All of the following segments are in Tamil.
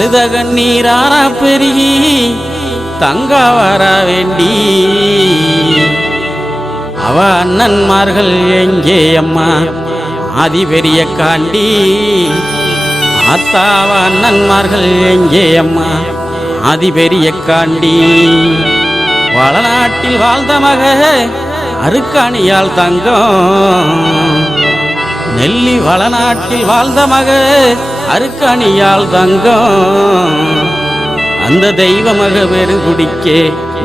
அழுத கண்ணீரான பெருகி தங்க வர வேண்டி அவ அண்ணன்மார்கள் எங்கே அம்மா ஆதி பெரிய காண்டி ஆத்தாவ அண்ணன்மார்கள் எங்கே அம்மா ஆதி பெரிய காண்டி வளநாட்டில் வாழ்ந்த மக அருக்காணியால் தங்கம் நெல்லி வளநாட்டில் வாழ்ந்த மக அருக்காணியால் தங்கம் அந்த தெய்வ மக பெருங்குடிக்கே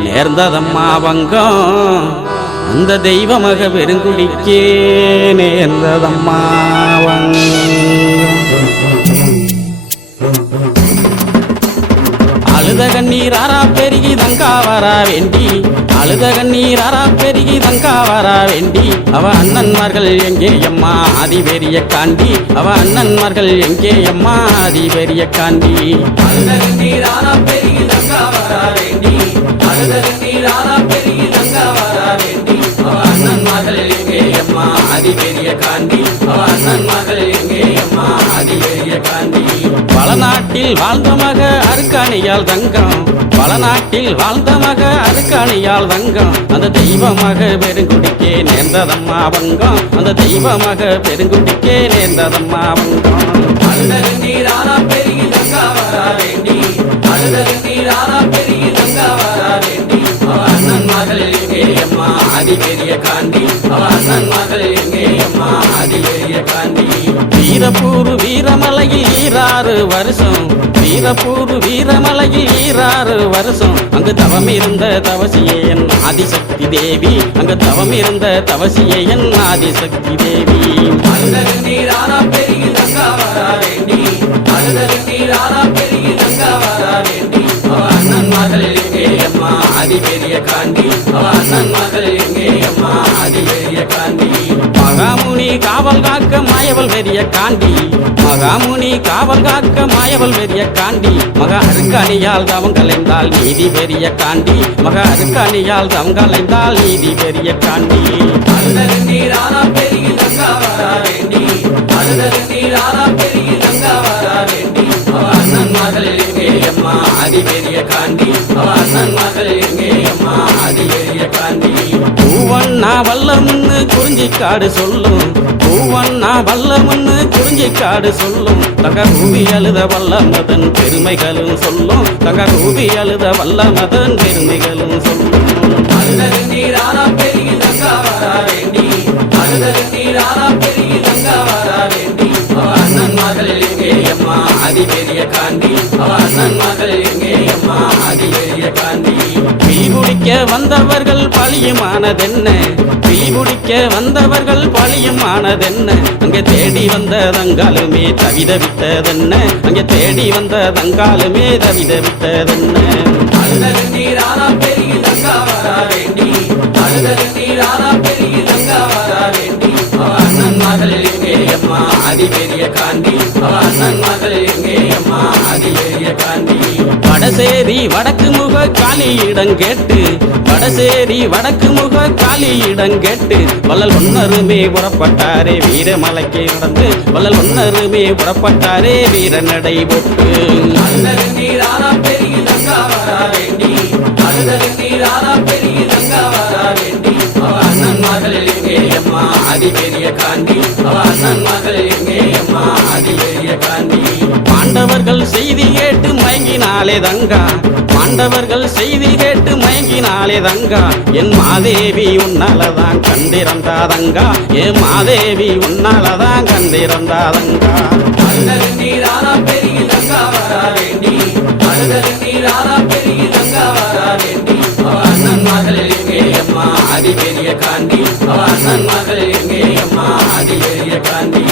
நேர்ந்ததம்மா வங்கம் அந்த தெய்வ மக பெருங்குடிக்கே நேர்ந்ததம்மா அழுத கண்ணீராரா பெருகி தங்கா வர வேண்டி அழுத கண்ணீராரா பெருகி தங்கா வர வேண்டி அவ அண்ணன்மார்கள் எங்கே அம்மா ஆதி பெரிய காண்டி அவ அண்ணன்மார்கள் எங்கே அம்மா ஆதி பெரிய காண்டி அழுத கண்ணீராரா பெருகி தங்கா வர வேண்டி அழுத கண்ணீராரா பெருகி தங்கா வர வேண்டி அவ அண்ணன்மார்கள் எங்கே அம்மா ஆதி பெரிய காண்டி அவ அண்ணன்மார்கள் எங்கே அம்மா ஆதி பெரிய காண்டி வளநாட்டில் வாழ்ந்த மக அருக்காணியால் தங்கம் வளநாட்டில் வாழ்ந்த மக அருக்காணியால் தங்கம் அந்த தெய்வ மக பெருங்குடிக்கே நேர்ந்ததம்மா வங்கம் அந்த தெய்வ மக பெருங்குடிக்கே நேர்ந்ததம்மா வங்கம் அழுத கண்ணீராரா பெருகி தங்கா வர வேண்டி அழுத கண்ணீராரா பெருகி தங்கா வர வேண்டி அவ அண்ணன்மார்கள் எங்கே அம்மா ஆதி பெரிய காண்டி அவ அண்ணன்மார்கள் எங்கே அம்மா ஆதி பெரிய காண்டி வீரப்பூர் வீரமலையில் 6 வருஷம் வீரப்பூர் வீரமலையில் 6 வருஷம் அங்கு தவம் இருந்த தவசியே என் ஆதிசக்தி தேவி அங்கு தவம் இருந்த தவசியே என் ஆதிசக்தி தேவி அழுத கண்ணீராரா பெருகி தங்கா வர வேண்டி அழுத கண்ணீராரா பெருகி தங்கா வர வேண்டி அவ அண்ணன்மார்கள் எங்கே அம்மா ஆதி பெரிய காண்டி அவ அண்ணன்மார்கள் எங்கே அம்மா ஆதி பெரிய காண்டி மகாமுனி காவல் காக்க மாயவள் பெரிய காண்டி மகாமுனி காவல் காக்க மாயவள் பெரிய காண்டி மக அருக்காணியால் தவம் கலைந்தால் நீதி பெரிய காண்டி மக அருக்காணியால் தவம் கலைந்தால் நீதி பெரிய காண்டி அழுத கண்ணீராரா பெருகி தங்கா வர வேண்டி அழுத கண்ணீராரா பெருகி தங்கா வர வேண்டி அவ அண்ணன்மார்கள் எங்கே அம்மா ஆதி பெரிய காண்டி அவ அண்ணன்மார்கள் எங்கே அம்மா ஆதி பெரிய காண்டி பூவண்ணா வல்லமுன்னு குறிஞ்சிக்காடு சொல்லும் பூவண்ணா வல்லமுன்னு குறிஞ்சிக்காடு சொல்லும் தங்க ரூபி அழுத வல்லமதன் பெருமைகளும் சொல்லும் தங்க ரூபி அழுத வல்லமதன் பெருமைகளும் சொல்லும் அழுத கண்ணீராரா பெருகி தங்கா வர வேண்டி அழுத கண்ணீராரா பெருகி தங்கா வர வேண்டி அவ அண்ணன்மார்கள் எங்கே அம்மா ஆதி பெரிய காண்டி அவ அண்ணன்மார்கள் எங்கே அம்மா ஆதி பெரிய காண்டி பிடிக்க வந்தவர்கள் பழியுமானதென்ன பிடிக்க வந்தவர்கள் பழியுமானதென்ன அங்கே தேடி வந்த தங்காலுமே தவிதவித்ததென்ன அங்கே தேடி வந்த தங்காலுமே தவிதவித்ததென்ன அழுத கண்ணீராரா பெருகி தங்கா வர வேண்டி அழுத கண்ணீராரா பெருகி தங்கா வர வேண்டி அவ அண்ணன்மார்கள் எங்கே அம்மா ஆதி பெரிய காண்டி அவ அண்ணன்மார்கள் எங்கே அம்மா ஆதி பெரிய காண்டி வடசேரி வடக்கு முக காளியிடம் கேட்டு வடசேரி வடக்கு முக காளியிடம் கேட்டு வள்ளல் ஒன்னருமே புறப்பட்டாரே வீரமலைக்கு நடந்து வள்ளல் ஒன்னருமே புறப்பட்டாரே வீர நடை போட்டு அழுத கண்ணீராரா பெருகி தங்கா வர வேண்டி அழுத கண்ணீராரா பெருகி தங்கா வர வேண்டி அவ அண்ணன்மார்கள் எங்கே அம்மா ஆதி பெரிய காண்டி அவ அண்ணன்மார்கள் எங்கே அம்மா ஆதி பெரிய காண்டி பாண்டவர்கள் செய்தி கேட்டு மயங்கினாலே தங்கா பாண்டவர்கள் செய்தி கேட்டு மயங்கினாலே தங்கா என் மாதேவி உன்னாலதான் கண்டிருந்தாதங்கா என் மாதேவி உன்னாலதான் கண்டிருந்தாதங்கா அழுத கண்ணீராரா பெருகி தங்கா வர வேண்டி அழுத கண்ணீராரா பெருகி தங்கா வர வேண்டி அவ அண்ணன்மார்கள் எங்கே அம்மா ஆதி பெரிய காண்டி அவ அண்ணன்மார்கள் எங்கே அம்மா ஆதி பெரிய காண்டி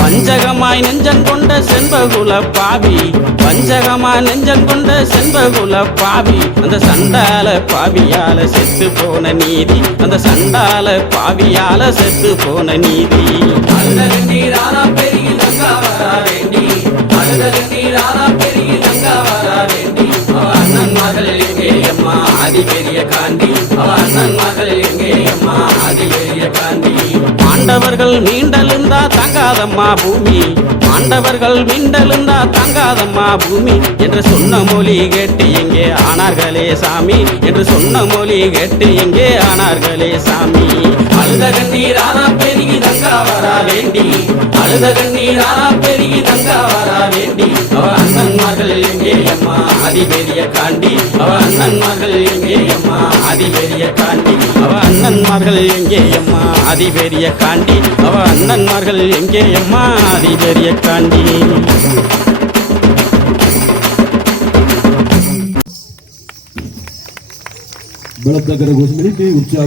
பஞ்சகமாய் நெஞ்சம் கொண்ட செண்பகுல பாவி பஞ்சகமாய் நெஞ்சம் கொண்ட செண்பகுல பாவி அந்த சண்டால பாவியால செத்து போன நீதி அந்த சண்டால பாவியால செத்து போன நீதி அழுத கண்ணீராரா பெருகி தங்கா வர வேண்டி அழுத கண்ணீராரா பெருகி தங்கா வர வேண்டி அவ அண்ணன்மார்கள் எங்கே அம்மா ஆதி பெரிய காண்டி அவ அண்ணன்மார்கள் எங்கே அம்மா ஆதி பெரிய காண்டி பாண்டவர்கள் மீண்டெழுந்த மிண்டலுந்தா தங்காதம்மா பூமி ஆண்டவர்கள் மிண்டலுந்தா தங்காதம்மா பூமி என்று சொன்ன மொழி கேட்டு எங்கே ஆனார்களே சாமி என்று சொன்ன மொழி கேட்டு எங்கே ஆனார்களே சாமி அழுத கண்ணீரானா பெருகி தங்கா வரா வேண்டி அழுத கண்ணீரானா பெருகி தங்கா வரா வேண்டி அவ அண்ணன்மார்கள் எங்கே அம்மா அதிபெரிய காண்டி அவ அண்ணன்மார்கள் எங்கே அம்மா அதிபெரிய காண்டி அவ அண்ணன்மார்கள் எங்கே அம்மா அதிபெரிய காண்டி அவ அண்ணன்மார்கள் எங்கே அம்மா அதிபெரிய காண்டி ಬೆಳತಗರ ಘೋಷಣೆ ಉತ್ಸಾಹ